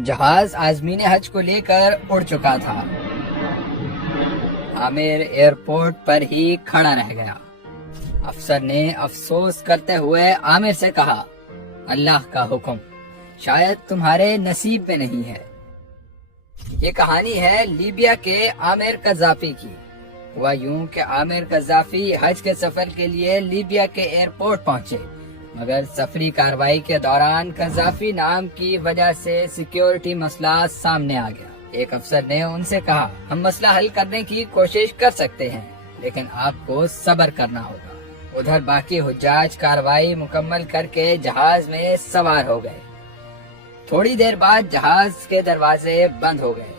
जहाज आज़मीन हज को लेकर उड़ चुका था। आमिर एयरपोर्ट पर ही खड़ा रह गया। अफसर ने अफसोस करते हुए आमिर से कहा, अल्लाह का हुक्म शायद तुम्हारे नसीब में नहीं है। ये कहानी है लीबिया के आमिर कज़ाफी की। हुआ यूं कि आमिर कज़ाफी हज के सफर के लिए लीबिया के एयरपोर्ट पहुंचे, मगर सफरी कार्रवाई के दौरान कज़ाफी नाम की वजह से सिक्योरिटी मसला सामने आ गया। एक अफसर ने उनसे कहा, हम मसला हल करने की कोशिश कर सकते हैं, लेकिन आपको सब्र करना होगा। उधर बाकी हुज्जाज कार्रवाई मुकम्मल करके जहाज में सवार हो गए। थोड़ी देर बाद जहाज के दरवाजे बंद हो गए।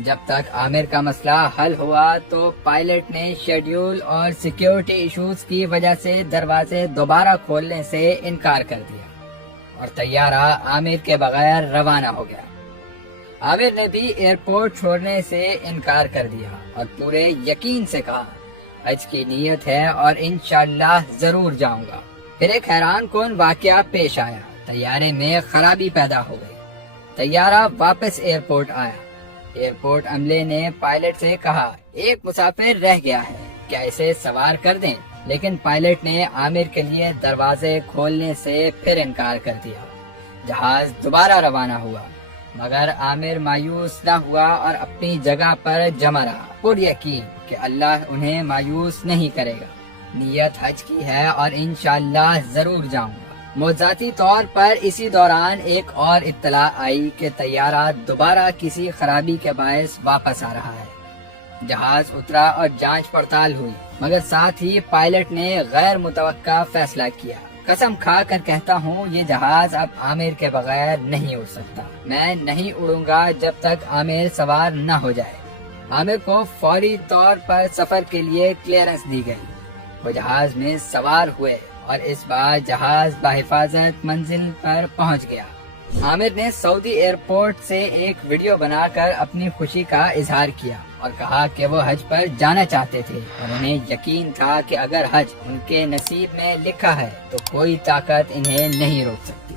जब तक आमिर का मसला हल हुआ तो पायलट ने शेड्यूल और सिक्योरिटी इश्यूज की वजह से दरवाजे दोबारा खोलने से इनकार कर दिया और तैयारा आमिर के बगैर रवाना हो गया। आमिर ने भी एयरपोर्ट छोड़ने से इनकार कर दिया और पूरे यकीन से कहा, हज की नीयत है और इंशाअल्लाह जरूर जाऊंगा। फिर एक हैरान कौन वाकया पेश आया। तैयारे में खराबी पैदा हो गई। तैयारा वापस एयरपोर्ट आया। एयरपोर्ट अमले ने पायलट से कहा, एक मुसाफिर रह गया है, क्या इसे सवार कर दें? लेकिन पायलट ने आमिर के लिए दरवाजे खोलने से फिर इनकार कर दिया। जहाज दोबारा रवाना हुआ, मगर आमिर मायूस न हुआ और अपनी जगह पर जमा रहा, पुर यकीन कि अल्लाह उन्हें मायूस नहीं करेगा। नीयत हज की है और इंशाअल्लाह जरूर जाऊंगा। मौज़ाती तौर पर इसी दौरान एक और इत्तला आई कि तैयारा दोबारा किसी खराबी के बायस वापस आ रहा है। जहाज उतरा और जांच पड़ताल हुई, मगर साथ ही पायलट ने गैर मुतवक्का फैसला किया। कसम खा कर कहता हूँ, ये जहाज अब आमिर के बगैर नहीं उड़ सकता। मैं नहीं उड़ूंगा जब तक आमिर सवार न हो जाए। आमिर को फौरी तौर पर सफर के लिए क्लियरेंस दी गई। वो जहाज में सवार हुए और इस बार जहाज बाहिफाजत मंजिल पर पहुंच गया। आमिर ने सऊदी एयरपोर्ट से एक वीडियो बनाकर अपनी खुशी का इजहार किया और कहा कि वो हज पर जाना चाहते थे और उन्हें यकीन था कि अगर हज उनके नसीब में लिखा है तो कोई ताकत इन्हें नहीं रोक सकती।